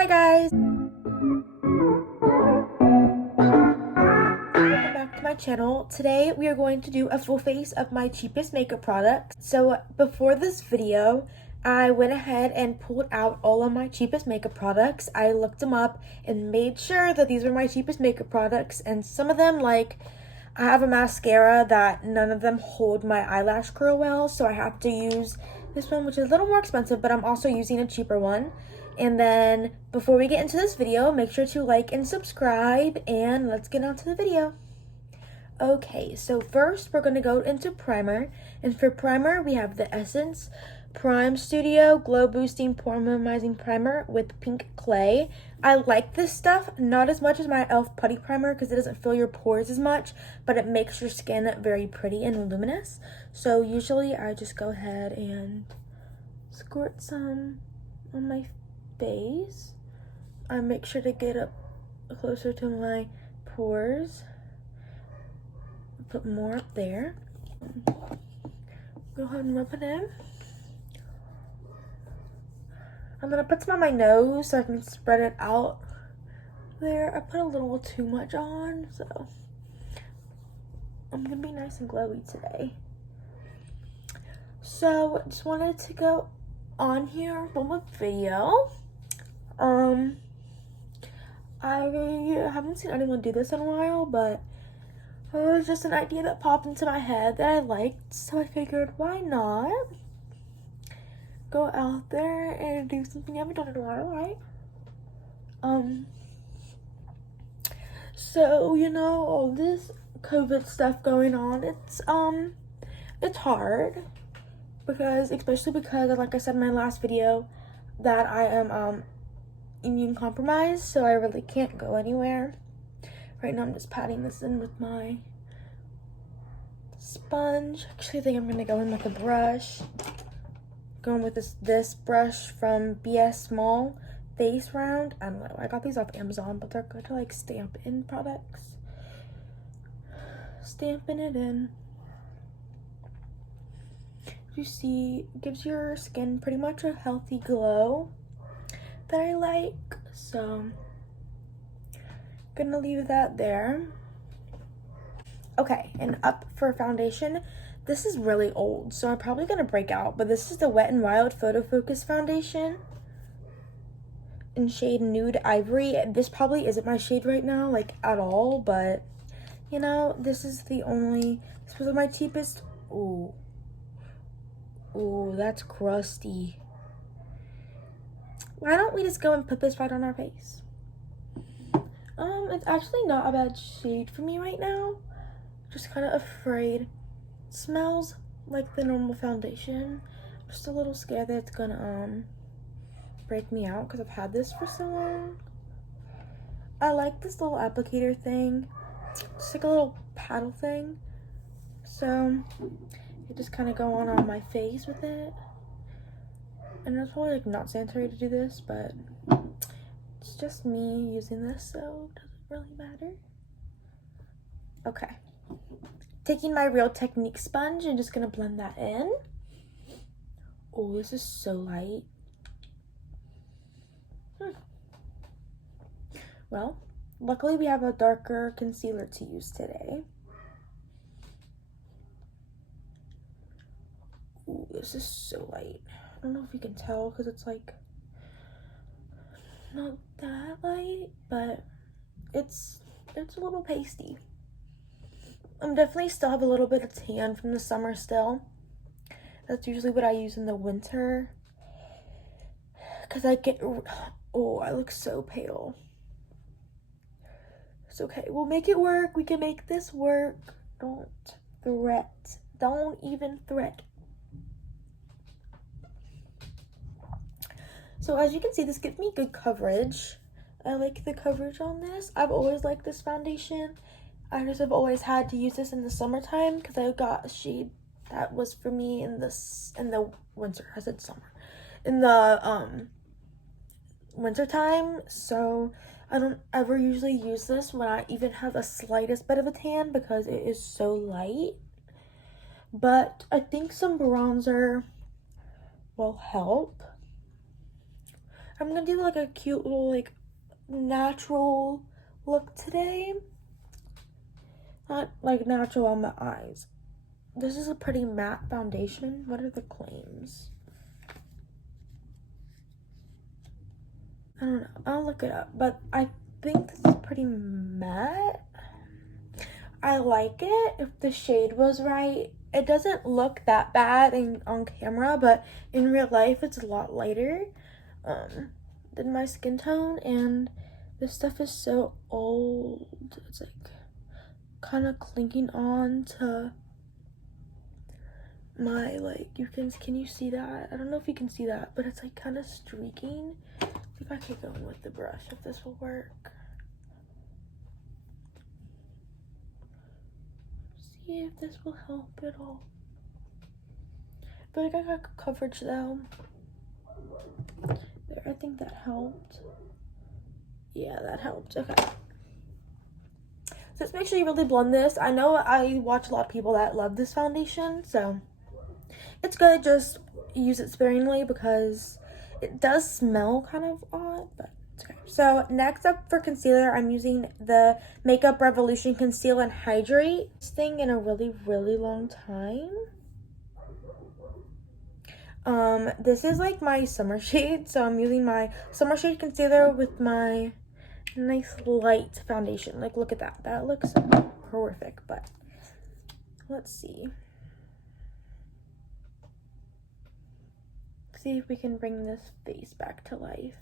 Hi guys! Welcome back to my channel. Today we are going to do a full face of my cheapest makeup products. So before this video, I went ahead and pulled out all of my cheapest makeup products. I looked them up and made sure that these were my cheapest makeup products, and some of them, like, I have a mascara that none of them hold my eyelash curl well, so I have to use this one, which is a little more expensive, but I'm also using a cheaper one. And then before we get into this video, make sure to like and subscribe, and let's get on to the video. Okay, so first we're going to go into primer, and for primer we have the Essence Prime Studio Glow Boosting Pore Minimizing Primer with Pink Clay. I like this stuff, not as much as my e.l.f. Putty Primer because it doesn't fill your pores as much, but it makes your skin very pretty and luminous. So usually I just go ahead and squirt some on my face. I make sure to get up closer to my pores. Put more up there. Go ahead and rub it in. I'm gonna put some on my nose so I can spread it out there. I put a little too much on, so I'm gonna be nice and glowy today. So just wanted to go on here film a video. I haven't seen anyone do this in a while, but it was just an idea that popped into my head that I liked, so I figured, why not go out there and do something I haven't done in a while, right? So, you know, all this COVID stuff going on, it's hard, because, especially because, like I said in my last video, that I am, immune compromised, so I really can't go anywhere. Right now I'm just patting this in with my sponge. Actually, I think I'm gonna go in with a brush. Going with this brush from BS Small Face Round. I don't know, I got these off Amazon, but they're good to like stamp in products. Stamping it in. You see, it gives your skin pretty much a healthy glow that I like, so gonna leave that there. Okay, and up for foundation, this is really old, so I'm probably gonna break out, but this is the Wet n Wild Photo Focus Foundation in shade Nude Ivory. This probably isn't my shade right now, like, at all, but, you know, this was my cheapest. Ooh, that's crusty. Why don't we just go and put this right on our face? It's actually not a bad shade for me right now. Just kind of afraid. It smells like the normal foundation. Just a little scared that it's gonna break me out because I've had this for so long. I like this little applicator thing. It's like a little paddle thing. So you just kind of go on my face with it. And it's probably like not sanitary to do this, but it's just me using this, so it doesn't really matter. Okay. Taking my Real Technique sponge and just gonna blend that in. Oh, this is so light. Well, luckily we have a darker concealer to use today. Ooh, this is so light. I don't know if you can tell because it's like not that light, but it's a little pasty. I'm definitely still have a little bit of tan from the summer still. That's usually what I use in the winter. Because I get, oh, I look so pale. It's okay, we'll make it work. We can make this work. Don't threat. Don't even threat. So as you can see, this gives me good coverage. I like the coverage on this. I've always liked this foundation. I just have always had to use this in the summertime because I got a shade that was for me in the winter. I said summer. In the winter time. So I don't ever usually use this when I even have the slightest bit of a tan because it is so light. But I think some bronzer will help. I'm gonna do like a cute little like natural look today. Not like natural on the eyes. This is a pretty matte foundation. What are the claims? I don't know. I'll look it up. But I think this is pretty matte. I like it if the shade was right. It doesn't look that bad on camera, but in real life it's a lot lighter than my skin tone, and this stuff is so old. It's like kind of clinging on to my, like, can you see that? I don't know if you can see that, but it's like kind of streaking. See if I can go in with the brush, if this will work. See if this will help at all. I feel like I got coverage though. There, I think that helped. Yeah, that helped. Okay. So just make sure you really blend this. I know I watch a lot of people that love this foundation, so it's good. Just use it sparingly because it does smell kind of odd, but it's okay. So next up for concealer, I'm using the Makeup Revolution Conceal and Hydrate. This thing in a really, really long time. This is like my summer shade, so I'm using my summer shade concealer with my nice light foundation. Like, look at that. That looks horrific, but let's see. See if we can bring this face back to life.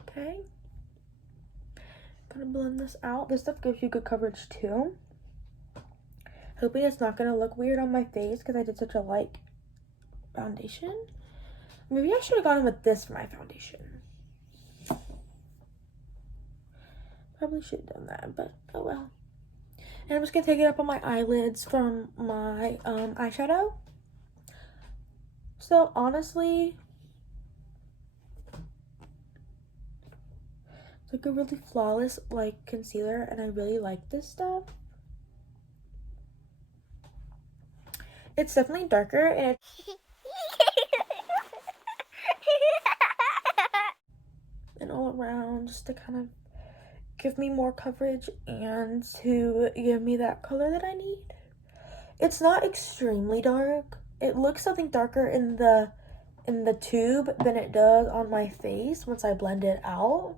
Okay. Gonna blend this out. This stuff gives you good coverage too. Hoping it's not gonna look weird on my face because I did such a light foundation. Maybe I should have gone with this for my foundation. Probably should have done that, but oh well. And I'm just gonna take it up on my eyelids from my eyeshadow. So honestly, it's like a really flawless like concealer, and I really like this stuff. It's definitely darker, and it's and all around just to kind of give me more coverage and to give me that color that I need. It's not extremely dark. It looks something darker in the tube than it does on my face once I blend it out,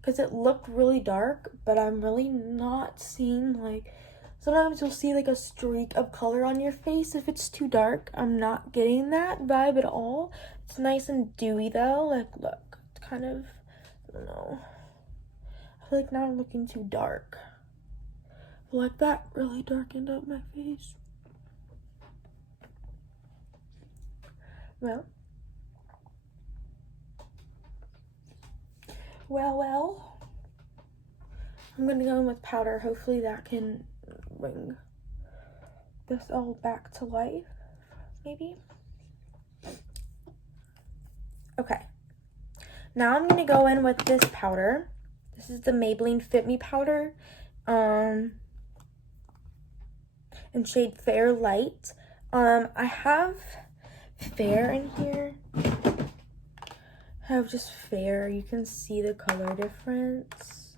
because it looked really dark, but I'm really not seeing, like, sometimes you'll see like a streak of color on your face if it's too dark. I'm not getting that vibe at all. It's nice and dewy though. Like, look, it's kind of, I don't know, I feel like now I'm looking too dark. Like, that really darkened up my face. Well, I'm gonna go in with powder. Hopefully that can bring this all back to life, maybe. Okay, now I'm gonna go in with this powder. This is the Maybelline Fit Me powder, in shade Fair Light. I have Fair in here. I have just Fair. You can see the color difference.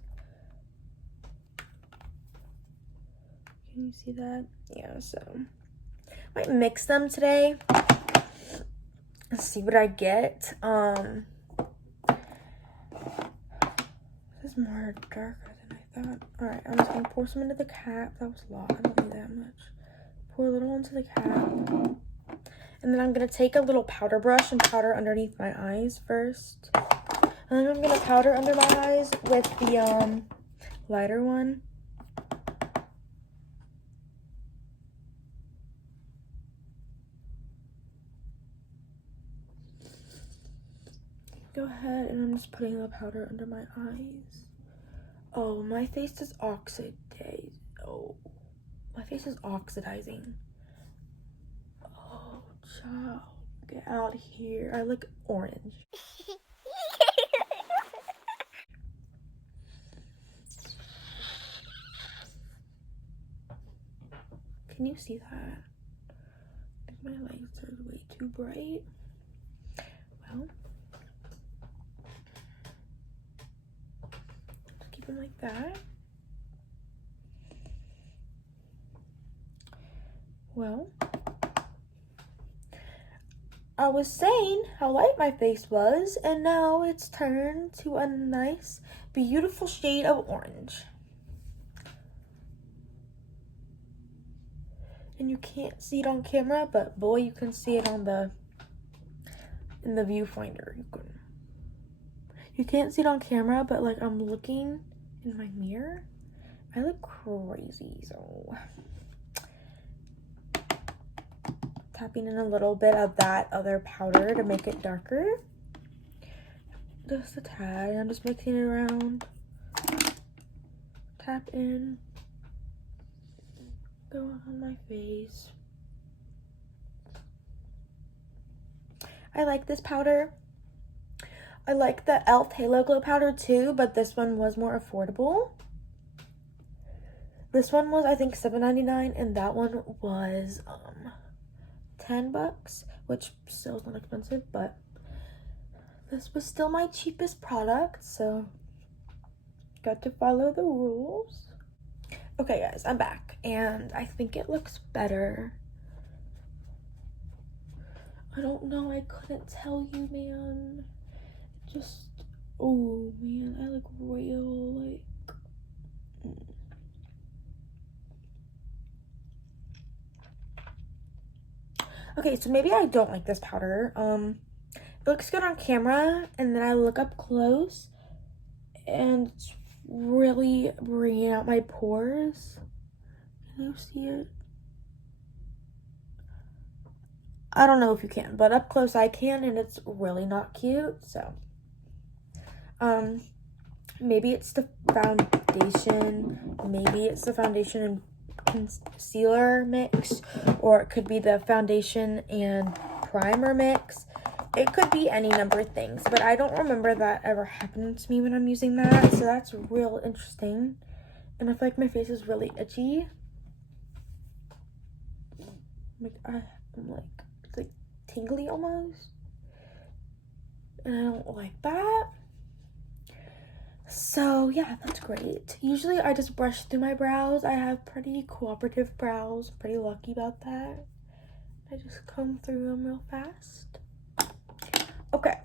Can you see that? Yeah, so might mix them today. Let's see what I get. This is more darker than I thought. Alright, I'm just gonna pour some into the cap. That was a lot. I don't need that much. Pour a little into the cap. And then I'm gonna take a little powder brush and powder underneath my eyes first. And then I'm gonna powder under my eyes with the lighter one. Go ahead, and I'm just putting the powder under my eyes. Oh, my face is oxidizing. Oh, my face is oxidizing. Oh, child, get out of here. I look orange. Can you see that? I think my lights are way too bright. Well, just keep them like that. Well, I was saying how light my face was, and now it's turned to a nice, beautiful shade of orange. And you can't see it on camera, but boy, you can see it on in the viewfinder. You can't see it on camera, but like I'm looking in my mirror, I look crazy. So tapping in a little bit of that other powder to make it darker. Just a tad. I'm just mixing it around. Tap in. Go on my face. I like this powder. I like the e.l.f. Halo Glow powder too, but this one was more affordable. This one was, I think, $7.99, and that one was $10, which still is not expensive, but this was still my cheapest product, so got to follow the rules. Okay guys, I'm back, and I think it looks better. I don't know, I couldn't tell you, man. Just, oh man, I look real, like, okay, so maybe I don't like this powder. It looks good on camera, and then I look up close, and it's really bringing out my pores. Can you see it? I don't know if you can, but up close I can, and it's really not cute. So maybe it's the foundation, maybe it's the foundation and concealer mix, or it could be the foundation and primer mix. It could be any number of things, but I don't remember that ever happening to me when I'm using that, so that's real interesting. And I feel like my face is really itchy. Like I'm like, it's like tingly almost, and I don't like that. So yeah, that's great. Usually I just brush through my brows. I have pretty cooperative brows. Pretty lucky about that. I just comb through them real fast. Okay,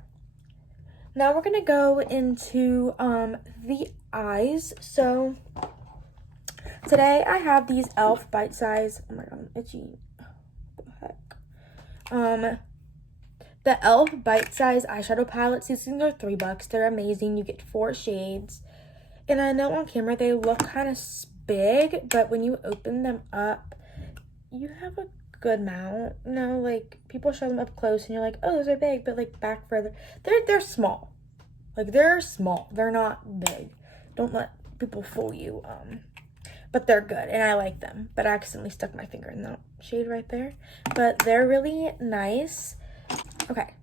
now we're gonna go into the eyes. So today I have these e.l.f. Bite Size. Oh my god, I'm itchy. What the heck? The e.l.f. Bite Size eyeshadow palettes. These things are $3. They're amazing. You get 4 shades. And I know on camera they look kind of big, but when you open them up, you have a good amount. You know, like people show them up close and you're like, oh, those are big, but like back further, they're small. Like they're small. They're not big. Don't let people fool you. But they're good and I like them. But I accidentally stuck my finger in that shade right there. But they're really nice. Okay,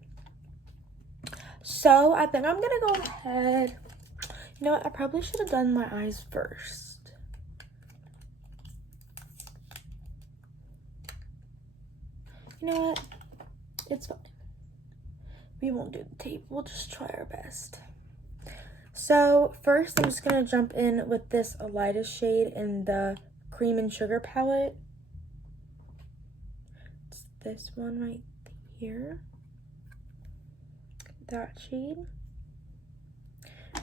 so I think I'm gonna go ahead. You know what? I probably should have done my eyes first. You know what? It's fine. We won't do the tape. We'll just try our best. So first, I'm just gonna jump in with this lightest shade in the Cream and Sugar palette. It's this one right here. That shade.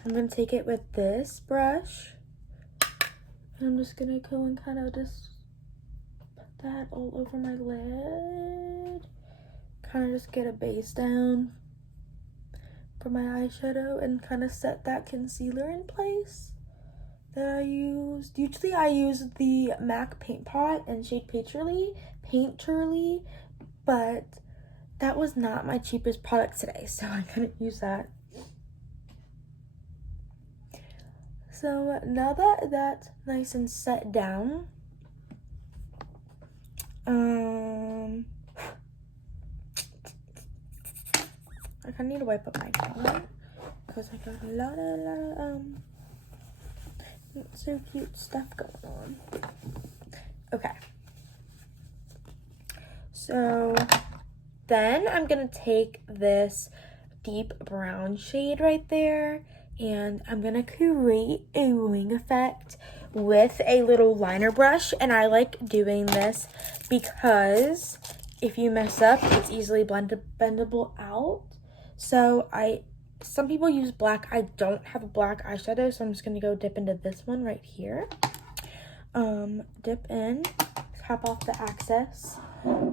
I'm going to take it with this brush, and I'm just going to go and kind of just put that all over my lid, kind of just get a base down for my eyeshadow and kind of set that concealer in place that I used. Usually I use the MAC Paint Pot in shade Painterly, but that was not my cheapest product today, so I couldn't use that. So now that that's nice and set down, I kind of need to wipe up my palette because I got a lot of not so cute stuff going on. Okay, So then I'm gonna take this deep brown shade right there, and I'm gonna create a wing effect with a little liner brush. And I like doing this because if you mess up, it's easily bendable out. So some people use black. I don't have a black eyeshadow, so I'm just gonna go dip into this one right here. Dip in, tap off the excess,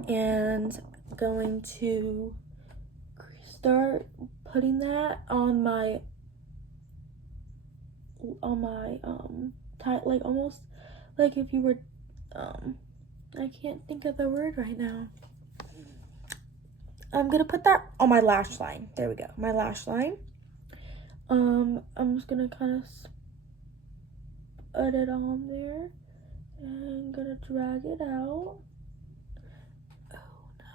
and going to start putting that on my like almost like if you were I can't think of the word right now. I'm gonna put that on my lash line. There we go, my lash line. I'm just gonna kind of put it on there and gonna drag it out. Oh no.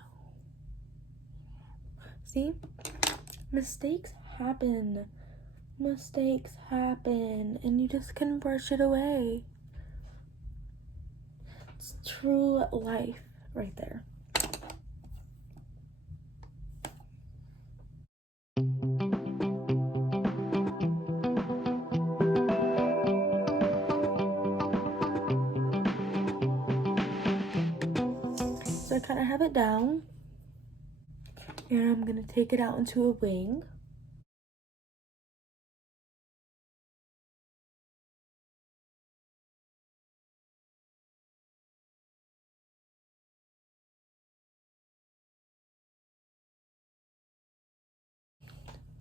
See? Mistakes happen. Mistakes happen, and you just can brush it away. It's true life right there. So I kind of have it down, and I'm gonna take it out into a wing.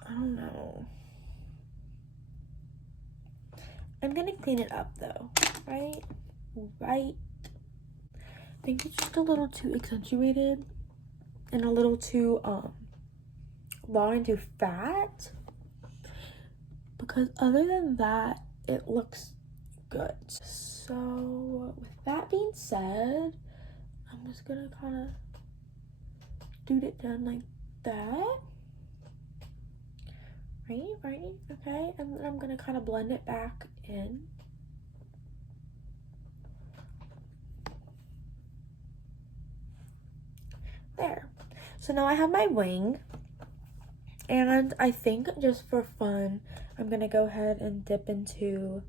I don't know. I'm gonna clean it up though, right? Right. I think it's just a little too accentuated and a little too long and too fat. Because other than that, it looks good. So with that being said, I'm just gonna kind of do it down like that. Right, okay, and then I'm gonna kind of blend it back in. There. So now I have my wing, and I think just for fun, I'm gonna go ahead and dip into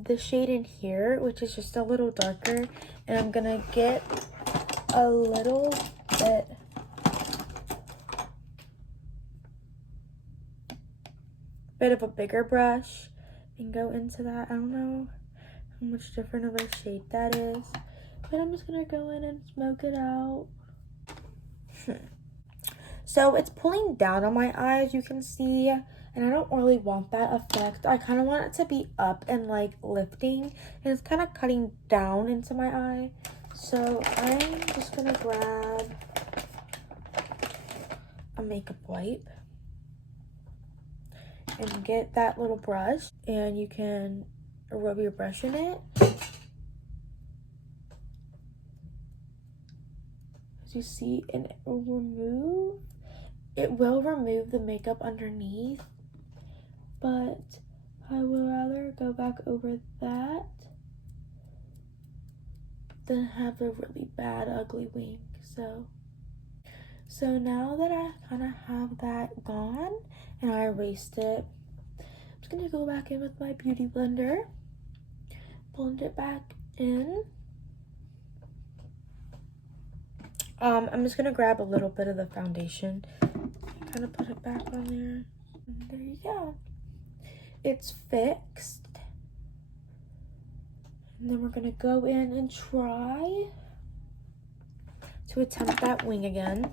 the shade in here, which is just a little darker, and I'm gonna get a little bit of a bigger brush and go into that. I don't know how much different of a shade that is, but I'm just gonna go in and smoke it out. So it's pulling down on my eye, as you can see, and I don't really want that effect. I kind of want it to be up and like lifting, and it's kind of cutting down into my eye. So I'm just gonna grab a makeup wipe and get that little brush, and you can rub your brush in it. As you see, and it will remove the makeup underneath, but I would rather go back over that than have a really bad ugly wing. So now that I kind of have that gone and I erased it, I'm just gonna go back in with my beauty blender, blend it back in. I'm just gonna grab a little bit of the foundation, kind of put it back on there. And there you go. It's fixed. And then we're gonna go in and try to attempt that wing again.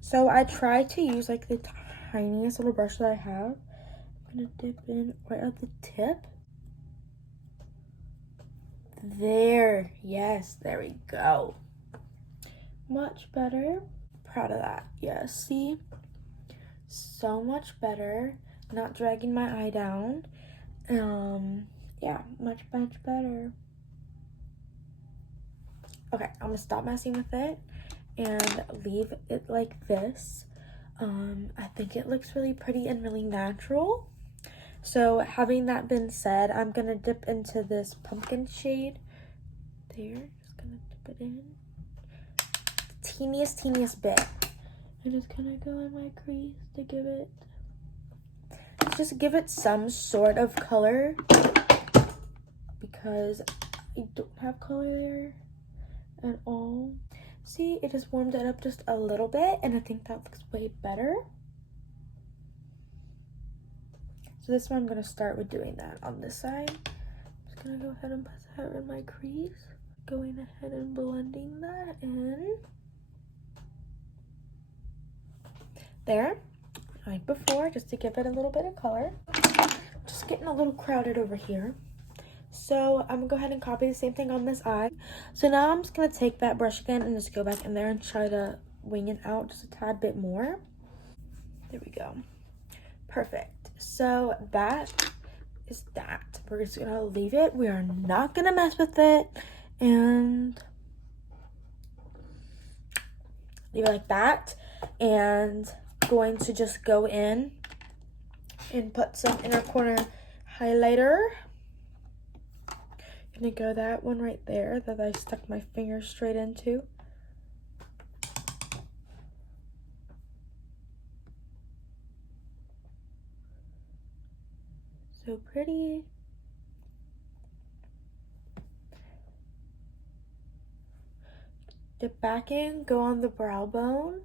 So I tried to use like the tiniest little brush that I have. I'm gonna dip in right at the tip. There, yes, there we go. Much better. Proud of that. Yes, see? So much better. Not dragging my eye down. Yeah, much better. Okay, I'm gonna stop messing with it and leave it like this. I think it looks really pretty and really natural. So having that been said, I'm gonna dip into this pumpkin shade. There, just gonna dip it in. Teeniest bit. I'm just gonna go in my crease to give it some sort of color, because I don't have color there at all. See, it just warmed it up just a little bit, and I think that looks way better. So this one, I'm gonna start with doing that on this side. I'm just gonna go ahead and put that in my crease. Going ahead and blending that in. There, like before, just to give it a little bit of color. Just getting a little crowded over here. So I'm gonna go ahead and copy the same thing on this eye. So now I'm just gonna take that brush again and just go back in there and try to wing it out just a tad bit more. There we go. Perfect. So that is that. We're just gonna leave it. We are not gonna mess with it, and leave it like that. And going to just go in and put some inner corner highlighter. Gonna go that one right there that I stuck my finger straight into. So pretty. Dip back in, go on the brow bone.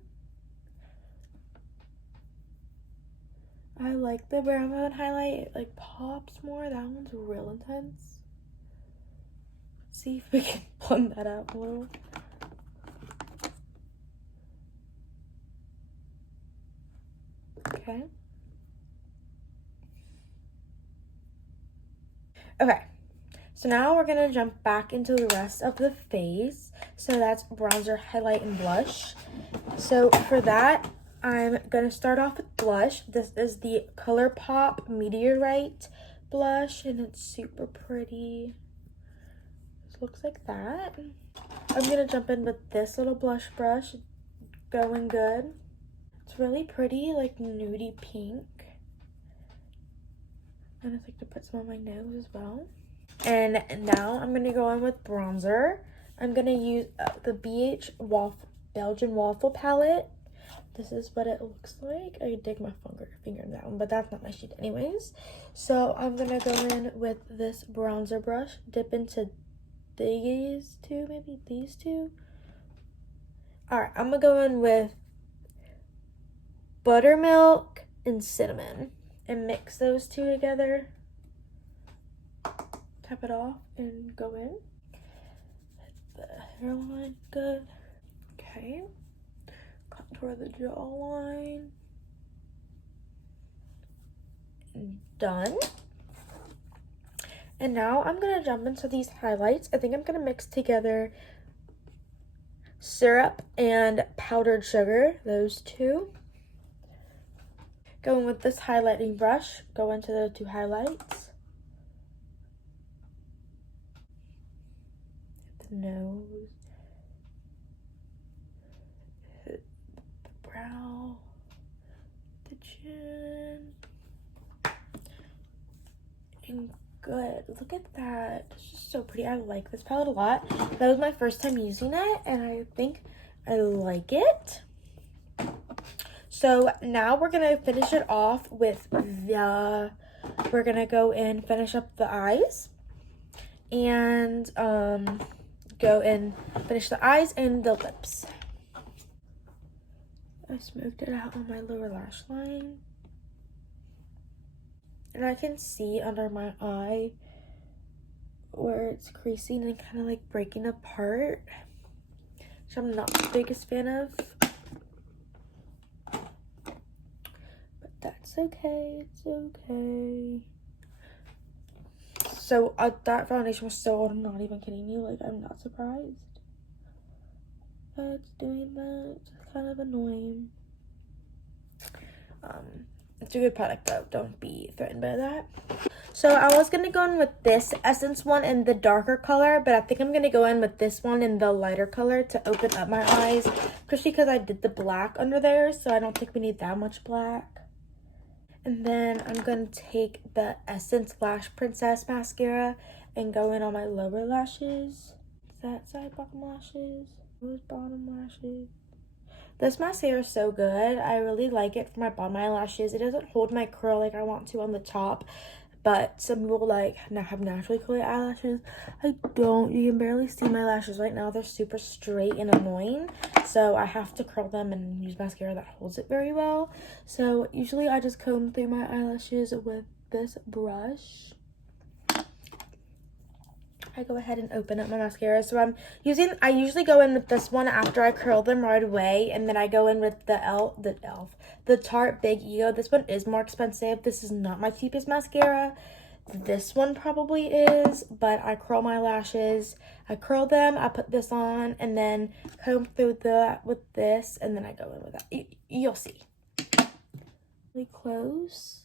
I like the brow bone highlight. It like pops more. That one's real intense. Let's see if we can blend that out a little. Okay. Okay. So now we're gonna jump back into the rest of the face. So that's bronzer, highlight, and blush. So for that, I'm gonna start off with blush. This is the ColourPop Meteorite blush, and it's super pretty. It looks like that. I'm gonna jump in with this little blush brush, Going Good. It's really pretty, like nudie pink. And I'd like to put some on my nose as well. And now I'm gonna go in with bronzer. I'm gonna use the BH Belgian Waffle palette. This is what it looks like. I dig my finger down, but that's not my sheet anyways. So I'm gonna go in with this bronzer brush, dip into these two, maybe these two. All right, I'm gonna go in with buttermilk and cinnamon and mix those two together. Tap it off and go in. Hit the hairline good. Okay. Contour the jawline. Done. And now I'm gonna jump into these highlights. I think I'm gonna mix together syrup and powdered sugar, those two. Going with this highlighting brush, go into the two highlights. The nose, hit the brow, the chin, and good. Look at that. It's just so pretty. I like this palette a lot. That was my first time using it, and I think I like it. So now we're gonna finish it off with we're gonna go and finish up the eyes, and go and finish the eyes and the lips. I smoothed it out on my lower lash line. And I can see under my eye where it's creasing and kind of like breaking apart, which I'm not the biggest fan of. But that's okay, it's okay. So that foundation was so old, I'm not even kidding you. Like, I'm not surprised that it's doing that. It's kind of annoying. It's a good product though, don't be threatened by that. So I was gonna go in with this Essence one in the darker color, but I think I'm gonna go in with this one in the lighter color to open up my eyes, especially because I did the black under there, so I don't think we need that much black. And then I'm going to take the Essence Lash Princess mascara and go in on my lower lashes. Is that side bottom lashes? Those bottom lashes. This mascara is so good. I really like it for my bottom eyelashes. It doesn't hold my curl like I want to on the top. But some people like have naturally curly eyelashes. I don't. You can barely see my lashes right now. They're super straight and annoying. So I have to curl them and use mascara that holds it very well. So usually I just comb through my eyelashes with this brush. I go ahead and open up my mascara. So I usually go in with this one after I curl them right away. And then I go in with the Tarte Big Ego. This one is more expensive. This is not my cheapest mascara. This one probably is, but I curl my lashes. I curl them, I put this on, and then comb through with this, and then I go in with that. You'll see. Really close.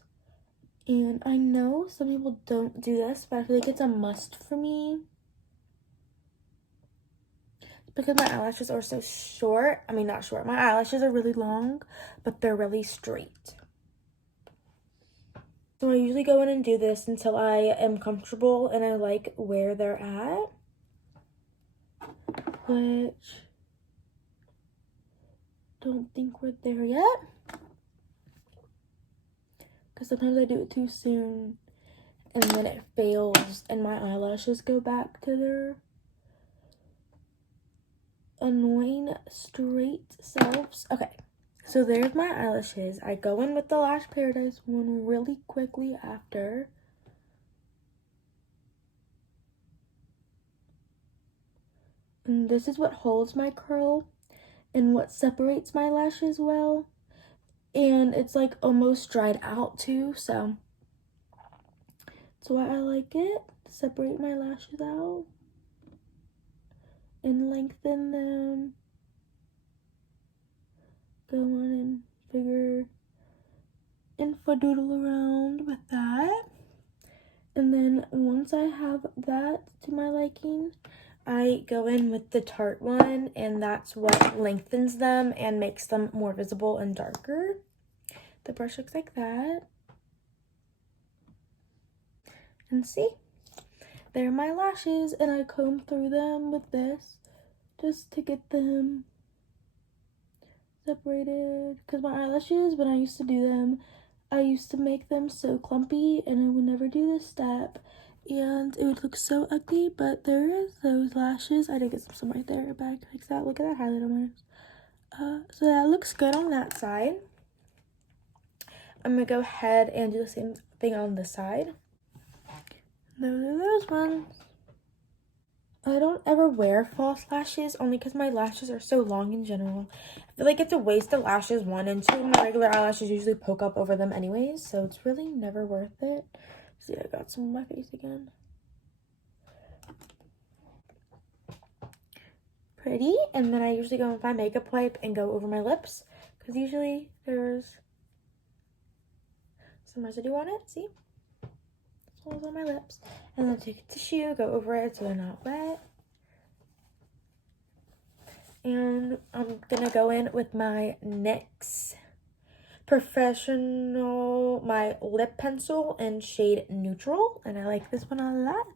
And I know some people don't do this, but I feel like it's a must for me. Because my eyelashes are so short. I mean, not short. My eyelashes are really long, but they're really straight. So I usually go in and do this until I am comfortable and I like where they're at. Which, don't think we're there yet. Because sometimes I do it too soon and then it fails and my eyelashes go back to their annoying straight selves. Okay, so there's my eyelashes. I go in with the Lash Paradise one really quickly after. And this is what holds my curl and what separates my lashes well. And it's like almost dried out too, so that's why I like it. Separate my lashes out and lengthen them. Go on and figure and doodle around with that. And then once I have that to my liking, I go in with the Tarte one, and that's what lengthens them and makes them more visible and darker. The brush looks like that. And see? They're my lashes, and I comb through them with this just to get them separated. Because my eyelashes, when I used to do them, I used to make them so clumpy, and I would never do this step. And it would look so ugly, but there is those lashes. I did get some right there, but I can fix that. Look at that highlight on my nose. So that looks good on that side. I'm gonna go ahead and do the same thing on this side. Those are those ones. I don't ever wear false lashes only because my lashes are so long in general. I feel like it's a waste of lashes, one, and two, my regular eyelashes usually poke up over them anyways, so it's really never worth it. See, I got some on my face again. Pretty. And then I usually go with my makeup wipe and go over my lips because usually there's some residue on it. See? It's on my lips. And then take a tissue, go over it so they're not wet. And I'm gonna go in with my NYX Professional, my lip pencil in shade Neutral, and I like this one a lot.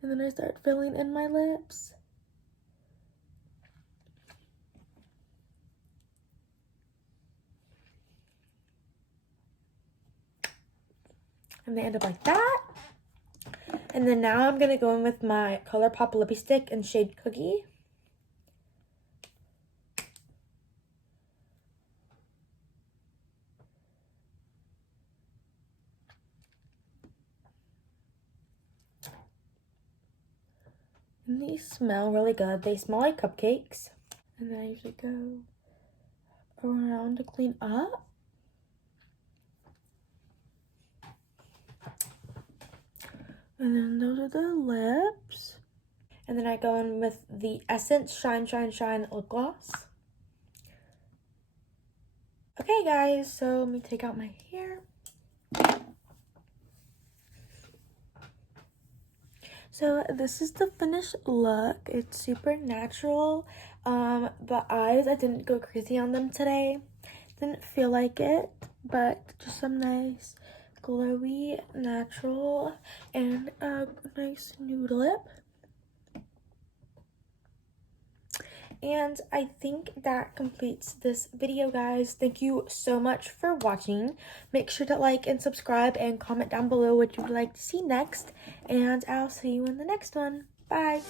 And then I start filling in my lips. And they end up like that. And then now I'm gonna go in with my ColourPop Lippie Stick in shade Cookie. And these smell really good. They smell like cupcakes. And then I usually go around to clean up. And then those are the lips. And then I go in with the Essence Shine Shine Shine lip gloss. Okay guys, so let me take out my hair. So this is the finished look. It's super natural. The eyes, I didn't go crazy on them today. Didn't feel like it, but just some nice glowy natural and a nice nude lip. And I think that completes this video, guys. Thank you so much for watching. Make sure to like and subscribe and comment down below what you would like to see next. And I'll see you in the next one. Bye.